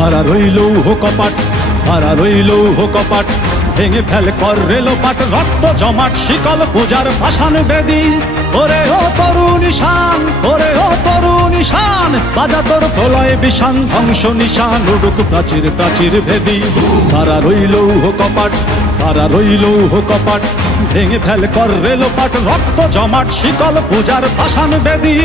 কারা রইল কপাট, কারা রইল কপাট, ভেঙে ফেল কর রেলোপাট, রক্ত জমাট শিকল পূজার ভাসান বেদি। ওরে ও তরুণ ঈশান, ওরে ও তরুণ ঈশান, বাজা তোর প্রলয় বিষান, ধ্বংস নিশান উড়ুক প্রাচীর প্রাচীর ভেদি। কারা রইল কপাট, কারা রইল কপাট, ভেঙে ফেল কর রেলোপাট, রক্ত জমাট শিকল পূজার ভাসান বেদি।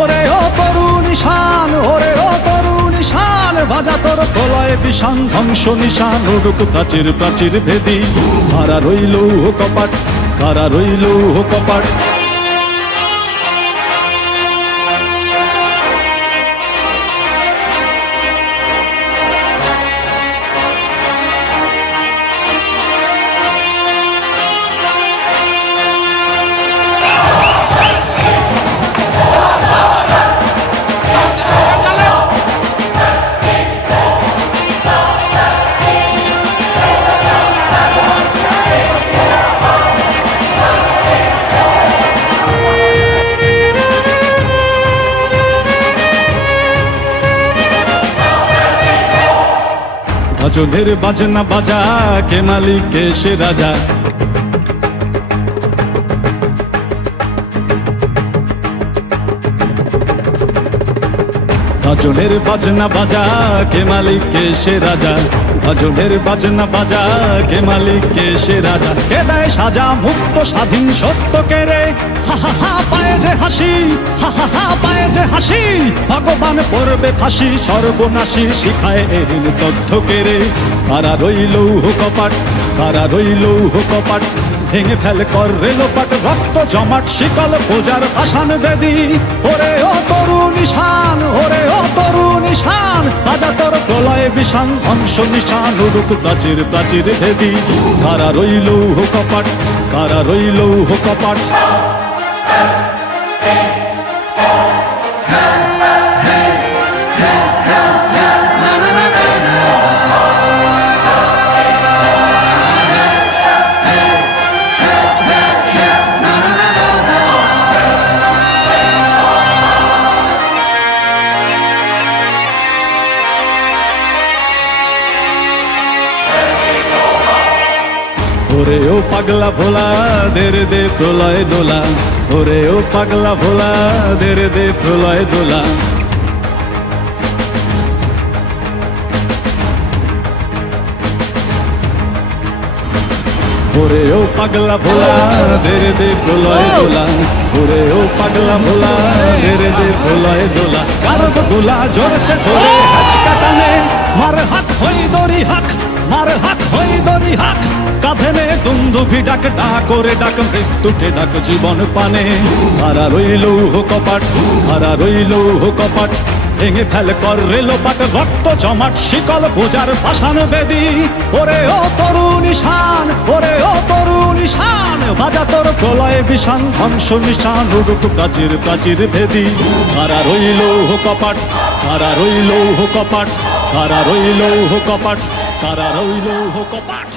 ওরে ও তরুণ ঈশান, ওরে ও তরুণ ঈশান, বাজা তোর প্রলয় বিষান, ধ্বংস নিশান উড়ুক প্রাচীর প্রাচীর ভেদি। কারা রইল কপাট, কারা রইল কপাট। গাজনের বাজনা বাজা, কে মালিক কে সে রাজা। গাজনের বাজনা বাজা, কে মালিক কে সে রাজা। গাজনের বাজনা বাজা, কে মালিক কে সে রাজা। কে দেয় সাজা মুক্ত স্বাধীন সত্য কে রে, হা হা হা পায়ে যে হাসি, হা হা হা পায়ে যে হাসি। ভগবান পড়বে ফাঁসি, সর্বনাশী শিখায় এহীন তথ্য কে রে। কারা রইল কপাট, কারা রইল কপাট, ভেঙে ফেল কর রেলোপাট, রক্ত জমাট শিকল পূজার ভাসান বেদি। ওরে ও তরুণ ঈশান, ওরে ও তরুণ ঈশান, বাজা তোর প্রলয় বিষান, ধ্বংস নিশান উড়ুক প্রাচীর প্রাচীর ভেদি। কারা রইল কপাট, কারা রইল কপাট। ওরে ও পাগলা ভোলা, দেরে দে প্রলয় দোলা। ওরে ও পাগলা ভোলা, দেরে দে প্রলয় দোলা। ওরে ও পাগলা ভোলা, দেরে দে প্রলয় দোলা। ওরে ও পাগলা ভোলা, দেরে দে প্রলয় দোলা। কারদ গোলা জোরসে ধরে হাঁচকা টানে, মার হাক হই দড়ি হাক, মার হাক হই দড়ি হাক। কাঁধে নে দুন্দুভি ডাক, ডাক করে ডাক মৃত্যুকে ডাক জীবন পানে। কারা রইল কপাট, কারা রইল কপাট, ভেঙে ফেল কর রেলোপাট, রক্ত জমাট শিকল পূজার ভাসান বেদি। ওরে ও তরুণ ঈশান, ওরে ও তরুণ ঈশান, বাজা তোর প্রলয় বিষান, ধ্বংস নিশান উড়ুক প্রাচীর প্রাচীর ভেদি। কারা রইল কপাট, কারা রইল কপাট, কারা রইল কপাট, কারা রইল কপাট।